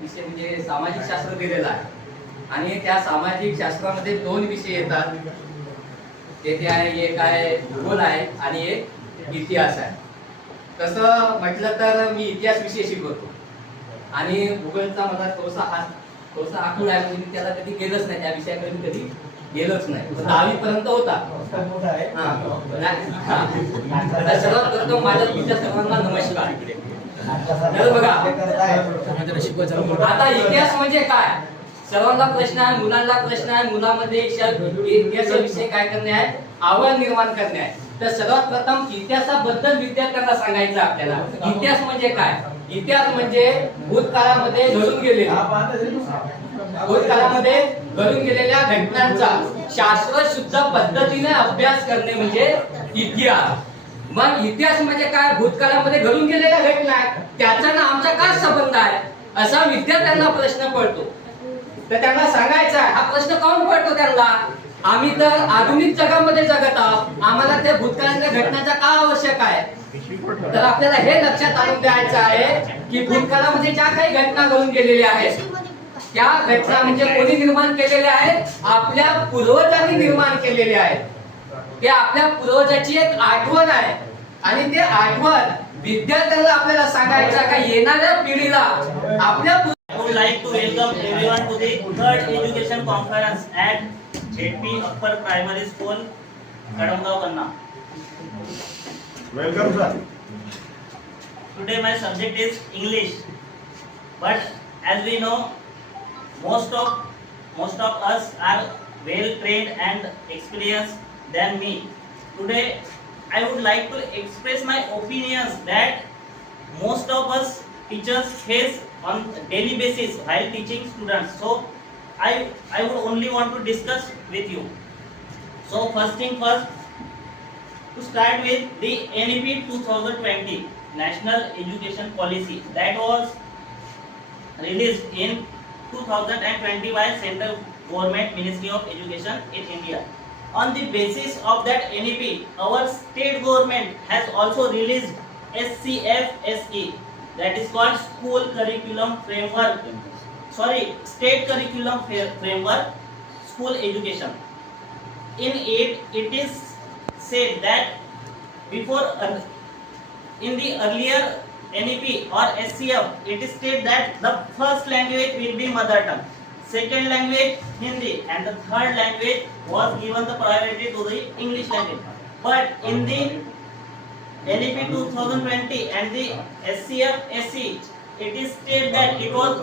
विषय म्हणजे सामाजिक शास्त्र दिलेला आहे आणि त्या सामाजिक शास्त्रामध्ये 2 विषय येतात. ते आहे, एक आहे भूगोल आहे आणि एक इतिहास आहे. तसं म्हटलं तर मी इतिहास विषय शिकवतो आणि भूगोलचा मला थोडासा आखूड आहे, म्हणजे मी त्याला कधी गेलोच नाही, त्या विषयाकडे मी कधी गेलोच नाही. 10वी पर्यंत होता. सर्वात प्रथम माझ्या तुमच्या सर्वांना नमस्कार. तर बघा, आता इतिहास म्हणजे काय, सर्वांना प्रश्न आहे, मुलांना प्रश्न आहे. मुलामध्ये इतिहासाविषयी काय करणे आहे, आवड निर्माण करणे आहे. तर सर्वात प्रथम इतिहासाबद्दल विद्यार्थ्यांना सांगायचं आपल्याला. इतिहास म्हणजे काय? इतिहास म्हणजे भूतकाळामध्ये घडून गेलेल्या घटनांचा शास्त्रशुद्ध पद्धतीने अभ्यास करणे म्हणजे इतिहास. मग इतिहास म्हणजे काय? भूतकाळामध्ये घडून गेलेल्या घटना आहेत, त्याचा ना आमचा काय संबंध आहे, असा विद्यार्थ्यांना प्रश्न पडतो. तर त्यांना सांगायचं आहे, हा प्रश्न काऊन पडतो त्यांना, आम्ही तर आधुनिक जगामध्ये जगत आहोत, आम्हाला त्या भूतकाळातल्या घटनांचा का आवश्यक आहे. तर आपल्याला हे लक्षात आणून द्यायचं आहे की भूतकाळामध्ये ज्या काही घटना घडून गेलेल्या आहेत, त्या घटना म्हणजे कोणी निर्माण केलेल्या आहेत, आपल्या पूर्वजांनी निर्माण केलेल्या आहेत. ते आपल्या पूर्वजाची एक आठवण आहे आणि ते आठवण विद्यार्थ्यांना आपल्याला सांगायचं का येणाऱ्या पिढीला आपल्या. I would like to welcome everyone to the third education conference at JP Upper Primary School, Kadamgaon, Kanna. Welcome, sir. Today my subject is English, but as we know, most of us are well trained and experienced than me. Today I would like to express my opinions that most of us teachers face on daily basis while teaching students. So I would only want to discuss with you. So first thing first, to start with the NEP 2020 National Education Policy that was released in 2020 by Central Government Ministry of Education in India. On the basis of that NEP, our state government has also released SCFSE, that is called School Curriculum Framework. State Curriculum Framework, School Education. In it is said that in the earlier NEP or SCF, it is stated that the first language will be mother tongue, second language Hindi, and the third language was given the priority to the English language. But in the NEP 2020 and the SCF SE, it is stated that it was